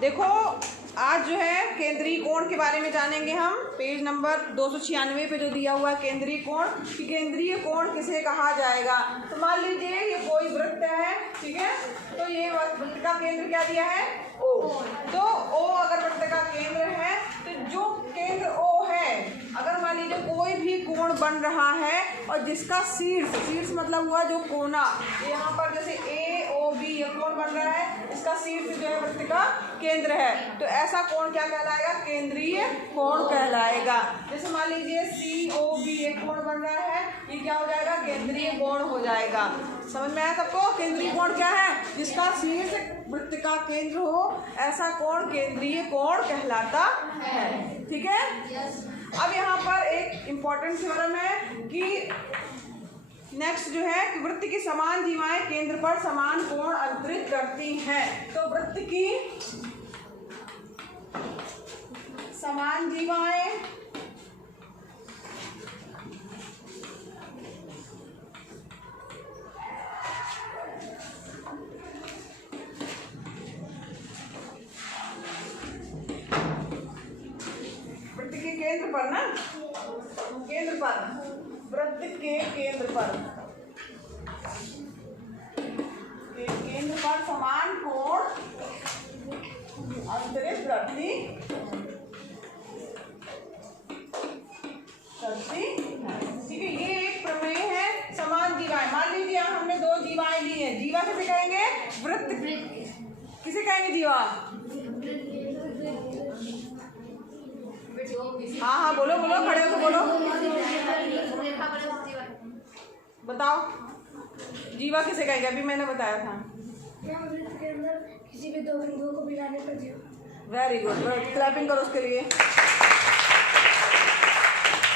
देखो आज जो है केंद्रीय कोण के बारे में जानेंगे हम। पेज नंबर 296 पे जो दिया हुआ है केंद्रीय कोण, कि केंद्रीय कोण किसे कहा जाएगा। तो मान लीजिए ये कोई वृत्त है, ठीक है, तो ये वृत्त का केंद्र क्या दिया है, ओ। तो ओ अगर वृत्त का केंद्र है तो जो केंद्र ओ है, अगर मान लीजिए कोई भी कोण बन रहा है और जिसका शीर्ष मतलब हुआ जो कोना, यहाँ पर जैसे ए ओ बी ये कोण बन रहा है, इसका शीर्ष जो है वृत्त का केंद्र है, तो ऐसा कोण क्या कहलाएगा, केंद्रीय कोण कहलाएगा। जैसे मान लीजिए सी ओ बी एक कोण बन रहा है, ये क्या हो जाएगा, केंद्रीय कोण हो जाएगा। समझ में आया सबको? केंद्रीय कोण क्या है, जिसका शीर्ष वृत्त का केंद्र हो, ऐसा कोण केंद्रीय कोण कहलाता है। ठीक है। अब यहाँ पर एक इम्पोर्टेंट थ्योरम है कि नेक्स्ट जो है कि वृत्त की समान जीवाएं केंद्र पर समान कोण अंतरित करती हैं। तो वृत्त की समान जीवाएं वृत्त के केंद्र पर ना, केंद्र पर, वृत्त के केंद्र पर समान कोण अंतरित करती ठीक है। ये एक प्रमेय है समान जीवाएं। मान लीजिए हमने दो जीवाएं ली है, जीवा किसे कहेंगे, वृत्त किसे कहेंगे, जीवा। हाँ बोलो बोलो, खड़े होकर बोलो, बताओ जीवा किसे कहेंगे, अभी मैंने बताया था। किसी भी दो बिंदुओं को मिलाने पर जीवा। वेरी गुड, क्लैपिंग करो उसके लिए।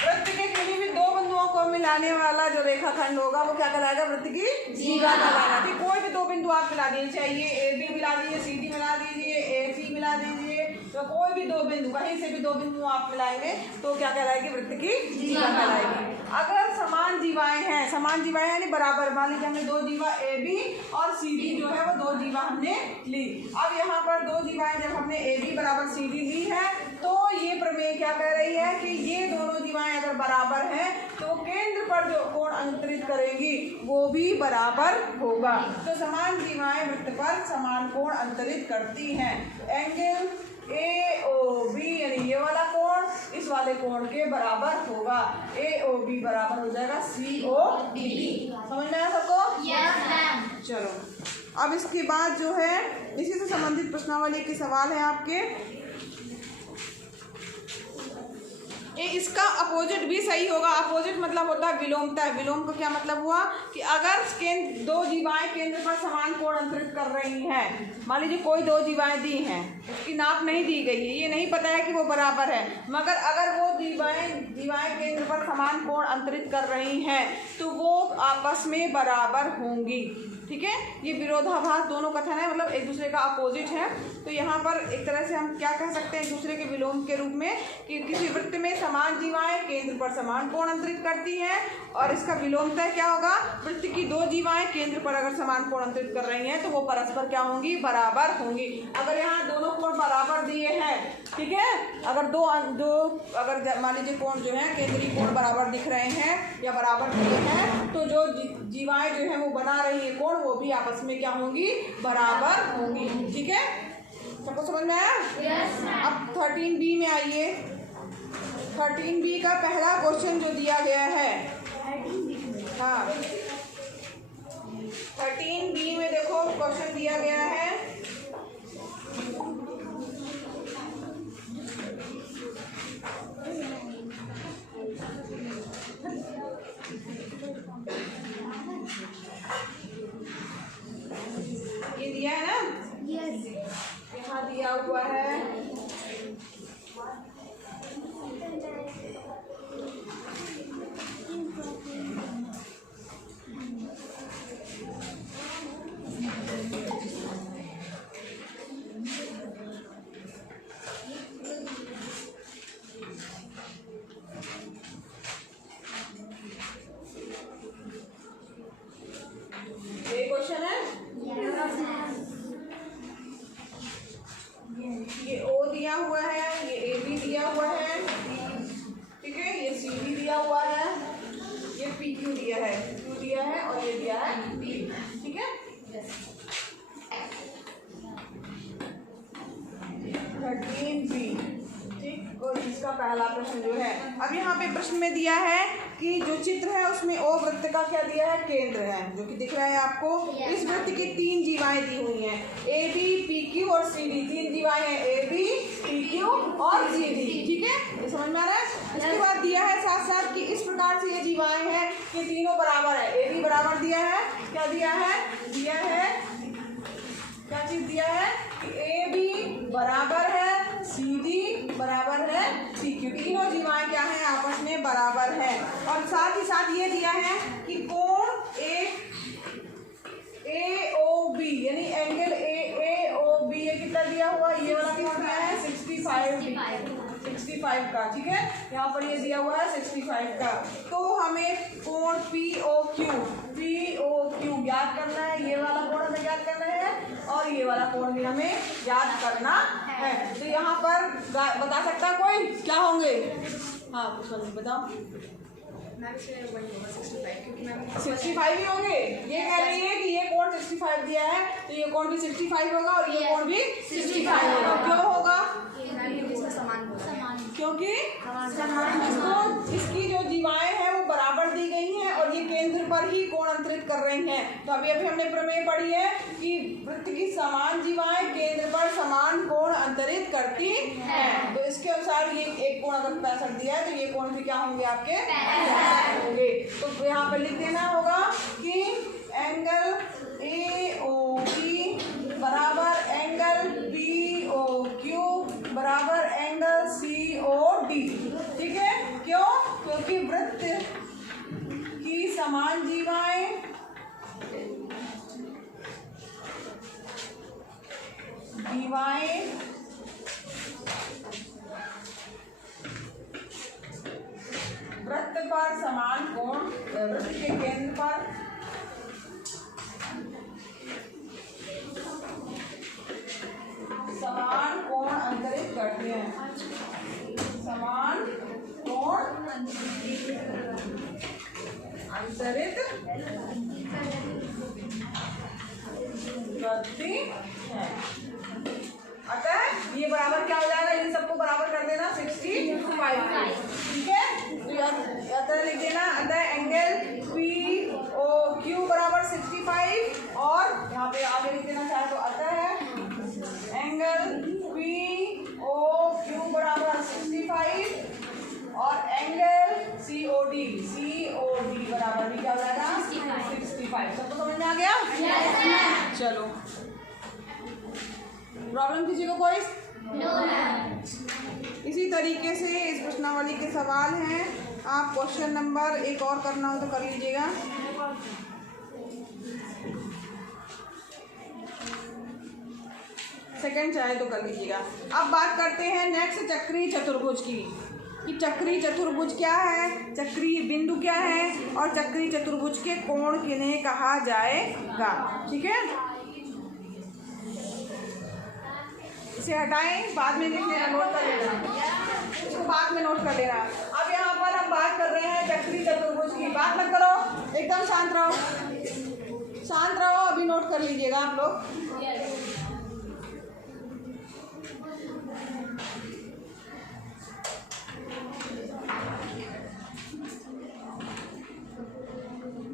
वृत्त के किसी भी दो बिंदुओं को मिलाने वाला जो रेखाखंड होगा वो क्या कहलाएगा, वृत्त की जीवा कहलाएगा। ठीक, कोई भी दो बिंदु आप मिला दीजिए, चाहिए ए बी मिला दीजिए, सी डी मिला दीजिए, ए सी मिला दीजिए, तो कोई भी दो बिंदु, कहीं से भी दो बिंदु आप मिलाएंगे तो क्या कहलाएगी, वृत्त की जीवा कहलाएगी। अगर समान जीवाएं हैं, समान जीवाएं यानी बराबर, मान लीजिए हमने दो जीवा ए बी और सी डी जो है वो दो जीवा हमने ली। अब यहाँ पर दो जीवाएं जब हमने ए बी बराबर सी डी ली है, तो ये प्रमेय क्या कह रही है कि ये दोनों जीवाएं अगर बराबर हैं तो केंद्र पर जो कोण अंतरित करेंगी वो भी बराबर होगा। तो समान जीवाएं वृत्त पर समान कोण अंतरित करती हैं। एंगल ए ओ बी यानी ये वाला कोण इस वाले कोण के बराबर होगा। ए ओ बी बराबर हो जाएगा सी ओ डी। समझ में आया सबको? Yes ma'am. चलो अब इसके बाद जो है इसी से संबंधित प्रश्नावली के सवाल है आपके। इसका अपोजिट भी सही होगा। अपोजिट मतलब होता है विलोमता। विलोम का क्या मतलब हुआ कि अगर दो जीवाएं केंद्र पर समान कोण अंतरित कर रही हैं, मान लीजिए कोई दो जीवाएं दी हैं, उसकी नाप नहीं दी गई है, ये नहीं पता है कि वो बराबर है, मगर अगर वो जीवाएं केंद्र पर समान कोण अंतरित कर रही हैं तो वो आपस में बराबर होंगी। ठीक है, ये विरोधाभास दोनों कथन है, मतलब एक दूसरे का अपोजिट है। तो यहाँ पर एक तरह से हम क्या कह सकते हैं एक दूसरे के विलोम के रूप में कि किसी वृत्त में समान जीवाएं केंद्र पर समान कोण अंतरित करती हैं, और इसका विलोमतः क्या होगा, वृत्त की दो जीवाएं केंद्र पर अगर समान कोण अंतरित कर रही हैं तो वो परस्पर क्या होंगी, बराबर होंगी। अगर यहाँ दोनों कोण बराबर दिए हैं, ठीक है, अगर दो अगर मान लीजिए कोण जो है केंद्रीय कोण बराबर दिख रहे हैं या बराबर दिए हैं, तो जो जीवाएं जो है वो बना रही है कोण वो भी आपस में क्या होंगी, बराबर होंगी। ठीक है, सबको समझ में आया? यस। अब 13B में आइए। 13B का पहला क्वेश्चन जो दिया गया है, हाँ 13B में देखो क्वेश्चन दिया गया है, ये दिया है ना, यस। यहाँ दिया हुआ है ये क्वेश्चन है। 13B। ठीक, तो इसका पहला प्रश्न जो है, अब यहाँ पे प्रश्न में दिया है कि जो चित्र है उसमें ओ वृत्त का क्या दिया है, केंद्र है, जो कि दिख रहा है आपको। इस वृत्त की 3 जीवाएं दी हुई हैं, AB, PQ और CD। 3 जीवाएं हैं, AB, PQ और CD। ठीक है, ये समझ में आ रहा है। इसके बाद दिया है साथ साथ कि इस प्रकार से ये जीवाएं हैं कि तीनों बराबर है। AB बराबर दिया है, क्या दिया है, क्या चीज दिया है कि AB बराबर है CD बराबर है PQ। तीनों जीवाएं क्या है, आपस में बराबर है। और साथ ही साथ ये दिया है कि कोण AOB यानी एंगल AOB ये कितना दिया हुआ, ये वाला कितना दिया है 65 का। ठीक है, यहाँ पर ये दिया हुआ है 65 का। तो हमें कोण POQ याद करना है, ये वाला कोण हमें याद करना है और ये वाला कोण भी हमें याद करना है। तो यहाँ पर बता सकता है कोई क्या होंगे? हाँ कुछ बताओ। 65 ही होंगे। ये कह रही है कि ये कोण 65 दिया है तो ये कोण भी 65 होगा और ये कोण भी 65 होगा। क्यों होगा? क्योंकि इसकी जो जीवाएं हैं वो बराबर दी गई हैं और ये केंद्र पर ही कोण अंतरित कर रही हैं। तो अभी हमने प्रमेय पढ़ी है कि वृत्त की समान जीवाएं केंद्र पर समान कोण अंतरित करती हैं। तो इसके अनुसार ये एक कोण अगर 65 दिया है तो ये कोण भी क्या होंगे, आपके 65 होंगे। तो यहाँ पर लिख देना होगा कि एंगल AOB बराबर एंगल POQ बराबर एंगल COD। ठीक है, क्यों? क्योंकि वृत्त की समान जीवाएं वृत्त पर समान कोण, वृत्त के केंद्र पर समान कोण अंतरित करते हैं, समान कोण अंतरित करती है। अतः ये बराबर क्या हो जाएगा, इन सबको बराबर कर देना 65। ठीक है, तो अतः लिख देना, अतः एंगल POQ बराबर 65 और यहाँ पे आगे लिख देना चाहे तो अतः एंगल POQ बराबर 65 और एंगल COD बराबर भी क्या हो जाएगा 65। सबको समझ में आ गया? चलो, प्रॉब्लम किसी को कोई? इसी तरीके से इस प्रश्नावली के सवाल हैं। आप क्वेश्चन नंबर एक और करना हो तो कर लीजिएगा। सेकंड चाहे तो कर लीजिएगा। अब बात करते हैं नेक्स्ट चक्रीय चतुर्भुज की, कि चक्रीय चतुर्भुज क्या है, चक्रीय बिंदु क्या है और चक्रीय चतुर्भुज के कोण किन्हें कहा जाएगा। ठीक है, इसे हटाएं, बाद में लिख लेना, नोट कर लेना, इसको बाद में नोट कर लेना। अब यहाँ पर हम बात कर रहे हैं चक्रीय चतुर्भुज की। बात मत करो, एकदम शांत रहो, शांत रहो, अभी नोट कर लीजिएगा आप लोग।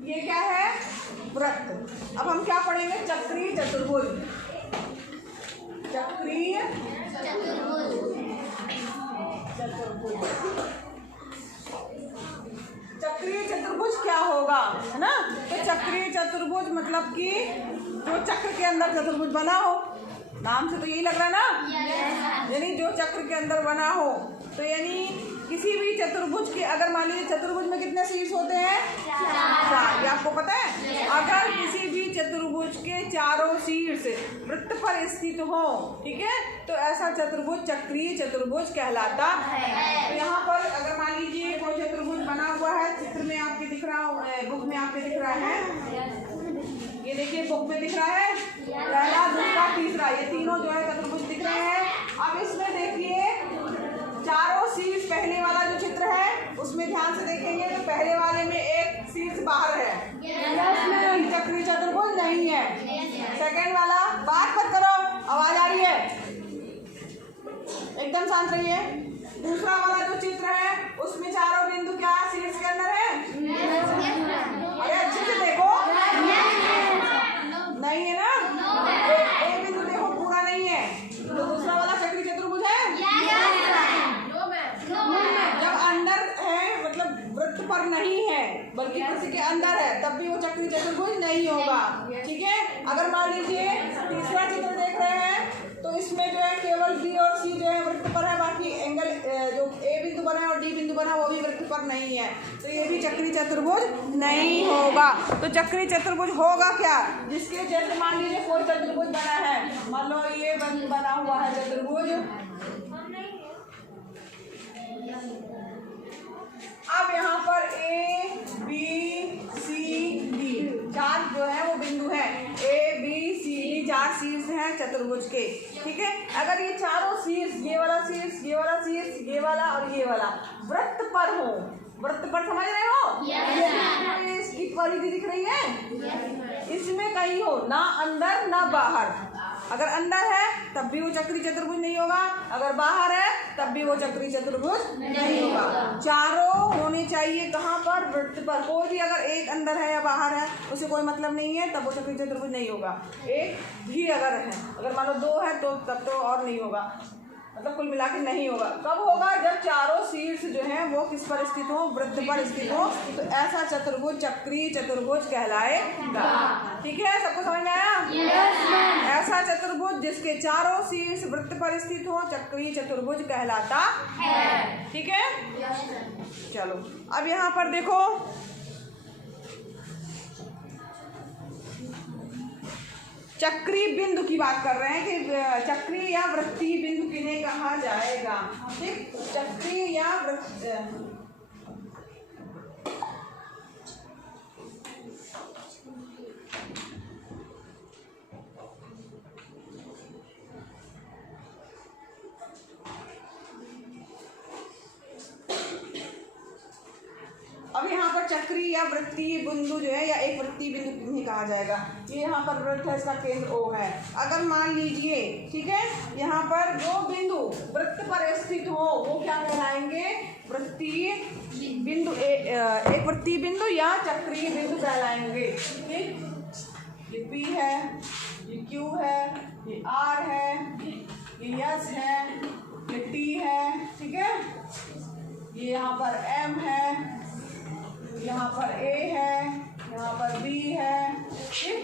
ये क्या है, वृत्त। अब हम क्या पढ़ेंगे, चक्रीय चतुर्भुज। चक्रीय चतुर्भुज क्या होगा, है ना। तो चक्रीय चतुर्भुज मतलब कि जो चक्र के अंदर चतुर्भुज बना हो, नाम से तो यही लग रहा है ना, यानी जो चक्र के अंदर बना हो। तो यानी किसी भी चतुर्भुज के, अगर मान लीजिए चतुर्भुज में कितने शीर्ष होते हैं, 4, ये आपको पता है। अगर किसी भी चतुर्भुज के चारों शीर्ष वृत्त पर स्थित हो, ठीक है, तो ऐसा चतुर्भुज चक्रीय चतुर्भुज कहलाता है। तो यहाँ पर अगर मान लीजिए कोई चतुर्भुज बना हुआ है, चित्र में आपके दिख रहा हो, बुक में आपके दिख रहा है, ये देखिए बुक में दिख रहा है, पहला, दूसरा, तीसरा, ये तीनों जो है चतुर्भुज दिख रहे हैं। अब इसमें देखिए चारों शीर्ष, पहले वाला जो चित्र है उसमें ध्यान से देखेंगे तो पहले वाले में एक शीर्ष बाहर है, इसमें चक्रीय चतुर्भुज नहीं है। सेकंड वाला, बात मत करो, आवाज आ रही है। एकदम शांत रहिए। दूसरा वाला जो चित्र है उसमें चारों बिंदु क्या शीर्ष के अंदर है? अरे अच्छे से देखो। नहीं है ना? एक बिंदु देखो पूरा नहीं है। तो दूसरा वाला चक्री चतुर्भुज है? जब अंदर है मतलब वृत्त पर नहीं है बल्कि किसी के अंदर है तब भी वो चक्री चतुर्भुज नहीं होगा। ठीक है। अगर मान लीजिए तीसरा चित्र देख रहे हैं तो इसमें जो है केवल बी और सी जो है वृत्त पर है, बाकी एंगल जो ए बिंदु बना है और डी बिंदु बना है वो भी वृत्त पर नहीं है, तो ये भी चक्री चतुर्भुज नहीं होगा। तो चक्री चतुर्भुज होगा क्या? जिसके जैसे मान लीजिए कोई चतुर्भुज बना है, मान लो ये बना हुआ है चतुर्भुज। अब यहाँ पर ए बी सी डी चार जो है वो बिंदु है, ए बी सी डी चार शीर्ष हैं चतुर्भुज के। ठीक है। अगर ये चारों शीर्ष, ये वाला शीर्ष, ये वाला शीर्ष, ये वाला और ये वाला वृत्त पर हो, वृत्त पर समझ रहे हो? ये इसकी परिधि दिख रही है, इसमें कहीं हो, ना अंदर ना बाहर। अगर अंदर है तब भी वो चक्री चतुर्भुज नहीं होगा, अगर बाहर है तब भी वो चक्री चतुर्भुज नहीं होगा। चारों होने चाहिए कहाँ पर? वृत्त पर। कोई भी अगर एक अंदर है या बाहर है उसे कोई मतलब नहीं है, तब वो चक्री चतुर्भुज नहीं होगा। एक भी अगर है, अगर मान लो दो है तो तब तो और नहीं होगा, मतलब कुल मिला के नहीं होगा। कब होगा? जब चारों शीर्ष जो हैं वो किस पर स्थित हो? वृत्त पर स्थित हो, तो ऐसा चतुर्भुज चक्री चतुर्भुज कहलाएगा। ठीक है, सबको समझ में आया? ऐसा चतुर्भुज जिसके चारों शीर्ष वृत्त पर स्थित हो चक्री चतुर्भुज कहलाता है। ठीक है। चलो अब यहाँ पर देखो, चक्री बिंदु की बात कर रहे हैं कि चक्री या वृत्तीय बिंदु किन्हें कहा जाएगा। ठीक, चक्री या वृत्त अब यहाँ पर चक्री या वृत्तीय बिंदु जो है या एक वृत्तीय बिंदु किन्हें कहा जाएगा। ये यहाँ पर वृत्त है, इसका केंद्र O है। अगर मान लीजिए, ठीक है, यहाँ पर जो बिंदु वृत्त पर स्थित हो वो क्या कहलाएंगे? वृत्तीय बिंदु। एक वृत्तीय बिंदु या चक्रीय बिंदु कहलाएंगे। ठीक, ये P है, ये Q है, ये R है, ये S है, ये T है। ठीक है, ये यहाँ पर M है, यहाँ पर A है, यहाँ पर B है। ठीक,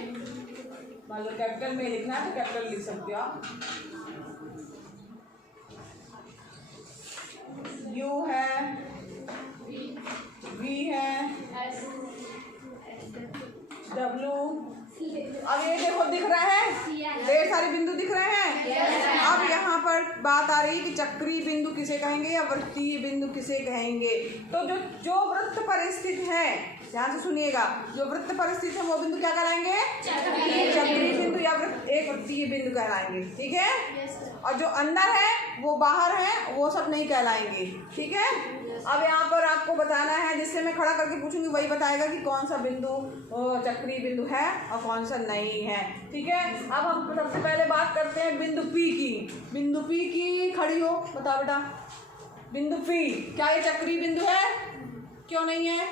मान लो कैपिटल में लिखना है तो कैपिटल लिख सकते हो आप। U है, V है, W। अब ये देखो दिख रहे हैं, ढेर सारे बिंदु दिख रहे हैं। अब यहाँ पर बात आ रही है कि चक्री बिंदु किसे कहेंगे या वृत्तीय बिंदु किसे कहेंगे। तो जो वृत्त पर स्थित है, ध्यान से सुनिएगा, जो वृत्त पर स्थित है वो बिंदु क्या कहलाएंगे? चक्री बिंदु या एक वृत्तीय बिंदु कहलाएंगे। ठीक है। और जो अंदर है वो बाहर है वो सब नहीं कहलाएंगे। ठीक है। अब यहाँ पर आपको बताना है, जिससे मैं खड़ा करके पूछूंगी वही बताएगा कि कौन सा बिंदु चक्री बिंदु है और कौन सा नहीं है। ठीक है। अब हम सबसे पहले बात करते हैं बिंदु P की। बिंदु P की, खड़ी हो, बताओ बेटा। बिंदु P क्या ये चक्री बिंदु है? क्यों नहीं है?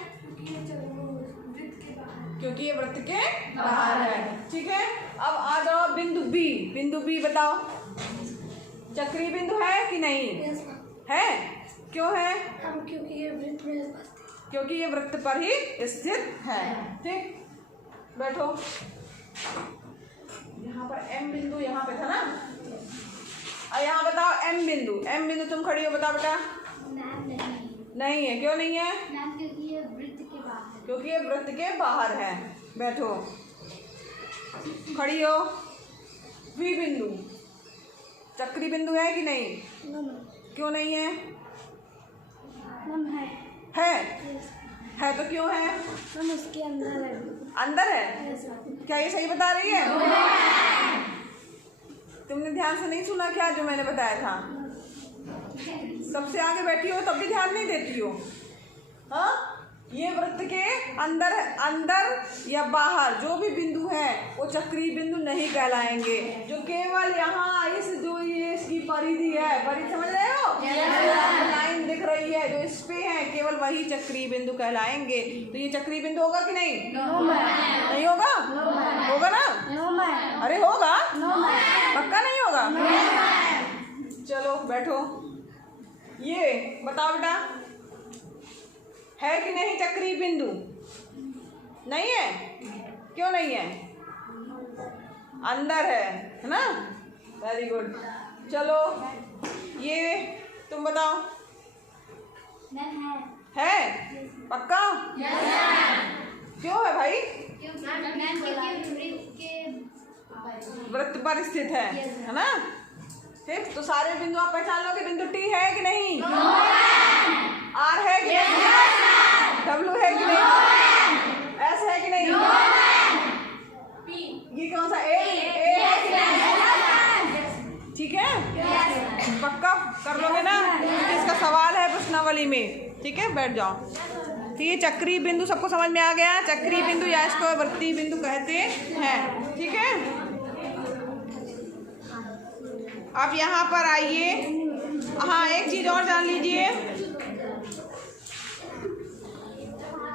क्योंकि ये वृत्त के बाहर है। ठीक है। अब आ जाओ बिंदु B। बिंदु B बताओ, चक्री बिंदु है कि नहीं है? क्यों है? क्योंकि ये वृत्त में, क्योंकि ये वृत्त पर ही स्थित है। ठीक, बैठो। यहाँ पर M बिंदु यहाँ पे था ना, और यहाँ बताओ M बिंदु। M बिंदु तुम खड़ी हो, बताओ बेटा। नहीं है। क्यों नहीं है? क्योंकि ये वृत्त के बाहर, क्योंकि ये वृत्त के बाहर है। बैठो, खड़ी हो। V बिंदु चक्री बिंदु है कि नहीं? क्यों नहीं है? है तो क्यों है? हम उसके अंदर है। अंदर है? क्या ये सही बता रही है? तुमने ध्यान से नहीं सुना क्या जो मैंने बताया था? सबसे आगे बैठी हो तब भी ध्यान नहीं देती हो। हाँ, ये वृत्त के अंदर या बाहर जो भी बिंदु है वो चक्री बिंदु नहीं कहलाएंगे। जो केवल यहाँ इस जो ये इसकी परिधि है, परिधि समझ रहे केवल वही चक्रीय बिंदु कहलाएंगे। तो ये चक्रीय बिंदु होगा कि नहीं? नहीं होगा? होगा ना? अरे होगा? पक्का नहीं होगा? चलो बैठो। ये बताओ बेटा, है कि नहीं चक्रीय बिंदु? नहीं है? क्यों नहीं है? अंदर है ना? Very good. चलो ये तुम बताओ, है? पक्का? क्यों है भाई? वृत्त पर स्थित है ना? ठीक, तो सारे बिंदु आप पहचान लो कि बिंदु टी है कि नहीं? आर है कि नहीं? डब्ल्यू है कि नहीं? एस है कि नहीं? ये कौन सा? ए है कि नहीं? ठीक है, पक्का कर लोगे ना? इसका सवाल है प्रश्नावली में। ठीक है, बैठ जाओ। तो ये चक्रीय बिंदु सबको समझ में आ गया? चक्रीय बिंदु या इसको वृत्तीय बिंदु कहते हैं। ठीक है, अब यहाँ पर आइए। हाँ, एक चीज और जान लीजिए,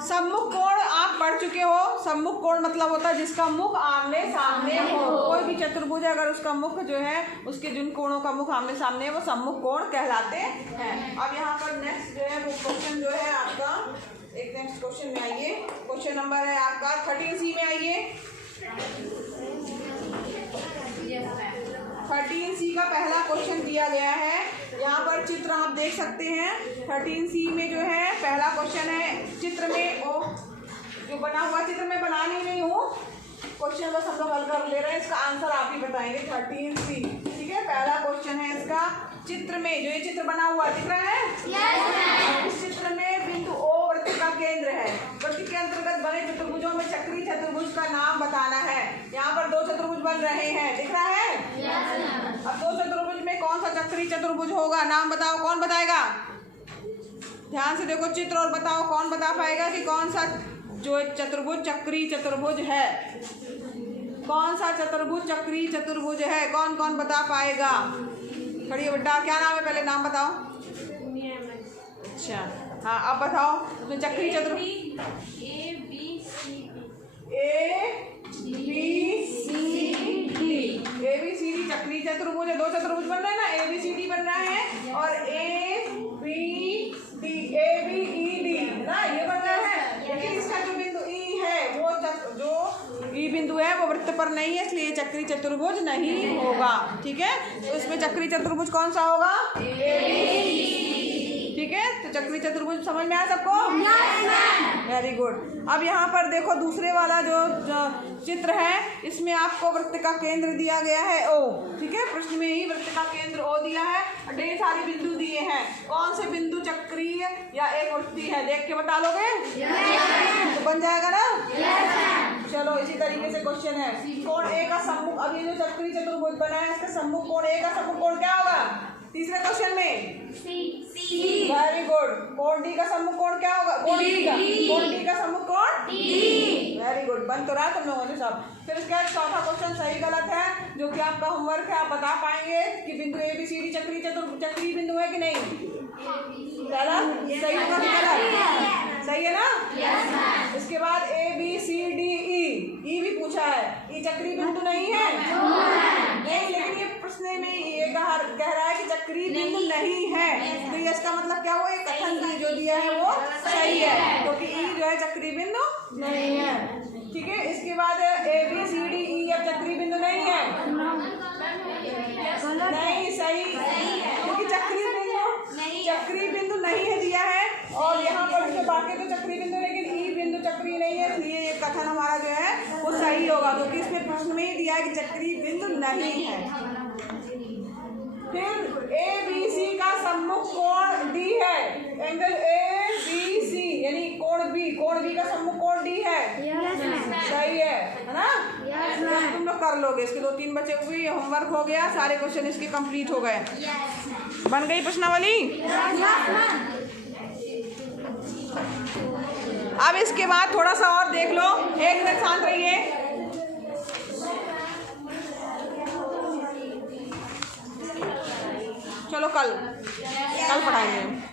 सम्मुख कोण आप पढ़ चुके हो। सम्मुख कोण मतलब होता है जिसका मुख आमने सामने हो। कोई भी चतुर्भुज अगर उसका मुख जो है, उसके जिन कोणों का मुख आमने सामने है वो सम्मुख कोण कहलाते हैं। अब यहाँ पर नेक्स्ट जो है वो क्वेश्चन जो है आपका, एक नेक्स्ट क्वेश्चन में आइए। क्वेश्चन नंबर है आपका 13C में आइए। 13C का पहला क्वेश्चन दिया गया है। यहाँ पर चित्र आप देख सकते हैं। 13C में जो है पहला क्वेश्चन है, चित्र में वो जो बना हुआ, चित्र में बनानी नहीं हूँ, क्वेश्चन बस हम लोग हल कर ले रहे हैं। इसका आंसर आप ही बताएंगे। 13C, ठीक है, पहला क्वेश्चन है इसका। चित्र में जो ये चित्र बना हुआ दिख रहा है, इस चित्र में बिंदु O वृत्त का केंद्र है। वृत्त के अंतर्गत बने चतुर्भुजों में चक्रीय चतुर्भुज का नाम बताना है। यहाँ पर दो चतुर्भुज बन रहे हैं, दिख रहा है? अब दो चतुर्भुज में कौन सा चक्रीय चतुर्भुज होगा? नाम बताओ, कौन बताएगा? ध्यान से देखो चित्र और बताओ, कौन बता पाएगा कि कौन सा जो चतुर्भुज चक्रीय चतुर्भुज है? कौन सा चतुर्भुज चक्रीय चतुर्भुज है? कौन कौन बता पाएगा? खड़ी बेटा, क्या नाम है? पहले नाम बताओ। अच्छा, हाँ अब बताओ। उसमें चक्रीय चतुर्भुज ए बी सी डी चक्रीय चतुर्भुज है। दो चतुर्भुज बन रहे हैं ना, ए बी सी डी बन रहा है, और ए बी ई डी ना, ये बन रहा है। लेकिन इसका जो बिंदु ई है वो जो ई बिंदु है वो वृत्त पर नहीं है, इसलिए चक्रीय चतुर्भुज नहीं होगा। ठीक है, तो इसमें चक्रीय चतुर्भुज कौन सा होगा? ठीक है, तो चक्रीय चतुर्भुज समझ में आया सबको? Very good. अब यहाँ पर देखो दूसरे वाला जो चित्र है, इसमें आपको वृत्त का केंद्र दिया गया है O। ठीक है, प्रश्न में ही वृत्त का केंद्र O दिया है, ढेर सारे बिंदु दिए हैं। कौन से बिंदु चक्रीय या एक वृत्तीय है? देख के बता लोगे? तो बन जाएगा ना? चलो इसी तरीके से क्वेश्चन है, कोण A का सम्मुख, अब ये जो चक्रीय चतुर्भुज बना है इसका सम्मुख कोण A का सम्मुख कोण क्या होगा? तीसरे क्वेश्चन में वेरी गुड। कोण D का सम्मुख कोण क्या होगा? कोण D का सम्मुख कोण वेरी गुड। बन तो रहा तुम लोगों ने सब। फिर उसके बाद चौथा क्वेश्चन सही गलत है, जो कि आपका होमवर्क है। आप बता पाएंगे कि बिंदु ए बी सी डी चक्रीय बिंदु है कि नहीं? गलत? सही होगा कि गलत? सही है ना? इसके बाद A B C D E भी पूछा है, ई चक्रीय बिंदु नहीं है? नहीं, लेकिन ये प्रश्न में ये कह रहा है कि चक्रीय बिंदु नहीं है, तो ये इसका मतलब क्या हुआ? ये कथन जो दिया है वो सही है, क्योंकि ई जो है चक्रीय बिंदु नहीं है। ठीक है, इसके बाद A B C D E अब चक्रीय बिंदु नहीं है? नहीं, सही, क्योंकि चक्रीय बिंदु नहीं है दिया है, और यहाँ पर जो बाकी तो चक्रीय बिंदु, लेकिन ई बिंदु चक्रीय नहीं है, इसलिए ये कथन हमारा जो है वो सही होगा, क्योंकि इसमें प्रश्न में ही दिया है कि चक्रीय बिंदु नहीं है। फिर ए बी सी का सम्मुख कोण डी है, एंगल ए बी सी यानी कोण बी का सम्मुख कोण डी है। सही है ना? तुम लोग कर लोगे। इसके 2-3 बचे हुए, होमवर्क हो गया, सारे क्वेश्चन इसके कंप्लीट हो गए। बन गई प्रश्नावली? अब इसके बाद थोड़ा सा और देख लो, 1 मिनट शांत रहिए। चलो कल पढ़ाएंगे।